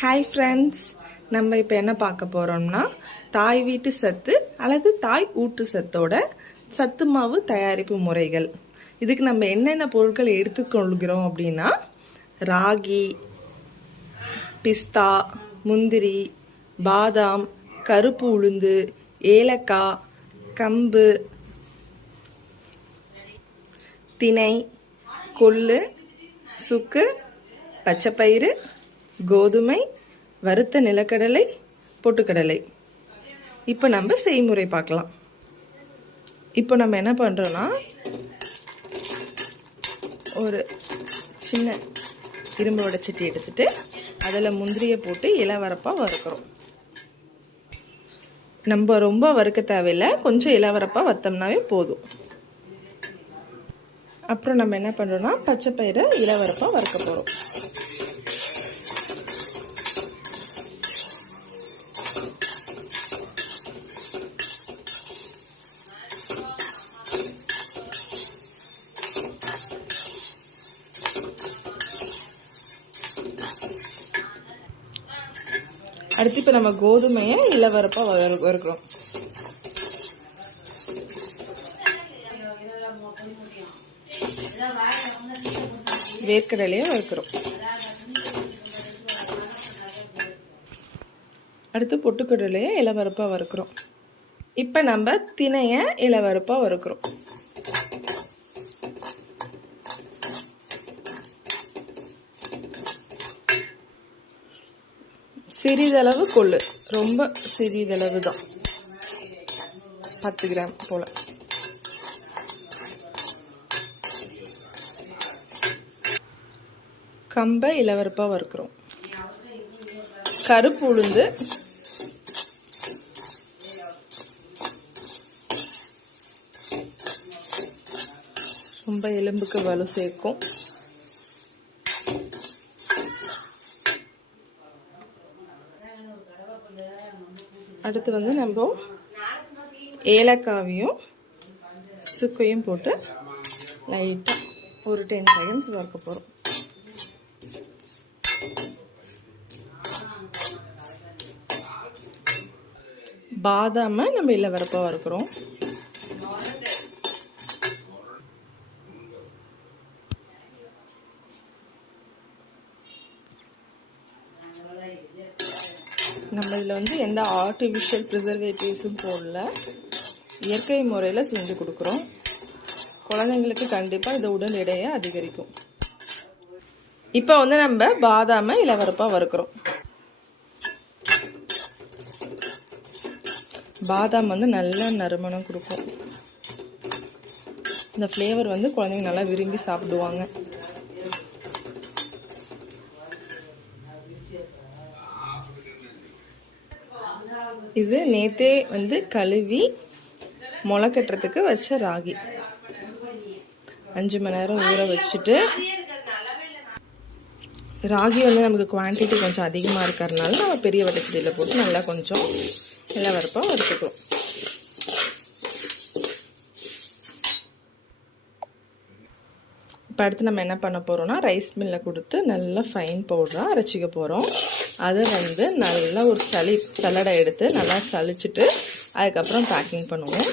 Hi friends, நம்ம இப்போ என்ன பார்க்க போகிறோம்னா தாய் வீட்டு சத்து அல்லது தாய் ஊட்டு சத்தோட சத்து மாவு தயாரிப்பு முறைகள். இதுக்கு நம்ம என்னென்ன பொருட்கள் எடுத்துக்கொள்கிறோம் அப்படின்னா ராகி, பிஸ்தா, முந்திரி, பாதாம், கருப்பு உளுந்து, ஏலக்காய், கம்பு, திணை, கொள்ளு, சுக்கு, பச்சைப்பயிறு, கோதுமை, வறுத்த நிலக்கடலை, பொட்டுக்கடலை. இப்போ நம்ம செய்முறை பார்க்கலாம். இப்போ நம்ம என்ன பண்ணுறோன்னா ஒரு சின்ன இரும்பு வடைச்சட்டி எடுத்துட்டு அதில் முந்திரியை போட்டு இளவரப்பாக வறுக்கிறோம். நம்ம ரொம்ப வறுக்க தேவையில்லை, கொஞ்சம் இளவரப்பாக வற்றோம்னாவே போதும். அப்புறம் நம்ம என்ன பண்ணுறோன்னா பச்சைப்பயிரை இளவரப்பாக வறுக்க போகிறோம். அடுத்து இப்போ நம்ம கோதுமையை இளவரப்பாக வறுக்கிறோம். வேர்க்கடலையை வறுக்கிறோம். அடுத்து பொட்டுக்கடலையை இளவரப்பாக வறுக்கிறோம். இப்போ நம்ம திணையை இளவரப்பாக வறுக்கிறோம். சிறிதளவு கொள்ளு, ரொம்ப சிறிதளவு தான், 10 கிராம் போல. கம்பை இளவரப்பாக வறுக்கிறோம். கருப்பு உளுந்து, ரொம்ப எலும்புக்கு வலு சேர்க்கும். அடுத்து வந்து நம்ம ஏலக்காவையும் சுக்கையும் போட்டு லைட்டாக ஒரு 10 செகண்ட்ஸ் வறுக்க போகிறோம். பாதாமை நம்ம இளவரப்பாக வறுக்கிறோம். நம்ம இதில் வந்து எந்த ஆர்டிஃபிஷியல் ப்ரிசர்வேட்டிவ்ஸும் போடல, இயற்கை முறையில் செஞ்சு கொடுக்குறோம். குழந்தைங்களுக்கு கண்டிப்பாக இந்த உடல் எடையை அதிகரிக்கும். இப்போ வந்து நம்ம பாதாமை இளவரப்பாக வறுக்கிறோம். பாதாம் வந்து நல்ல நறுமணம் கொடுக்கும். இந்த ஃப்ளேவர் வந்து குழந்தைங்க நல்லா விரும்பி சாப்பிடுவாங்க. இது நேத்தே வந்து கழுவி முளை கட்டுறதுக்கு வச்ச ராகி. 5 மணி நேரம் ஊற வச்சுட்டு, ராகி வந்து நமக்கு குவான்டிட்டி கொஞ்சம் அதிகமாக இருக்கிறதுனால நம்ம பெரிய வடைச்சட்டியில் போட்டு நல்லா கொஞ்சம் இளவரப்பாக வறுத்துக்கிறோம். இப்போ அடுத்து நம்ம என்ன பண்ண போகிறோம்னா ரைஸ் மில்லில் கொடுத்து நல்லா ஃபைன் பவுடராக அரைச்சிக்க போகிறோம். அதை வந்து நல்லா ஒரு சலடை எடுத்து நல்லா சலிச்சுட்டு அதுக்கப்புறம் பேக்கிங் பண்ணுவோம்.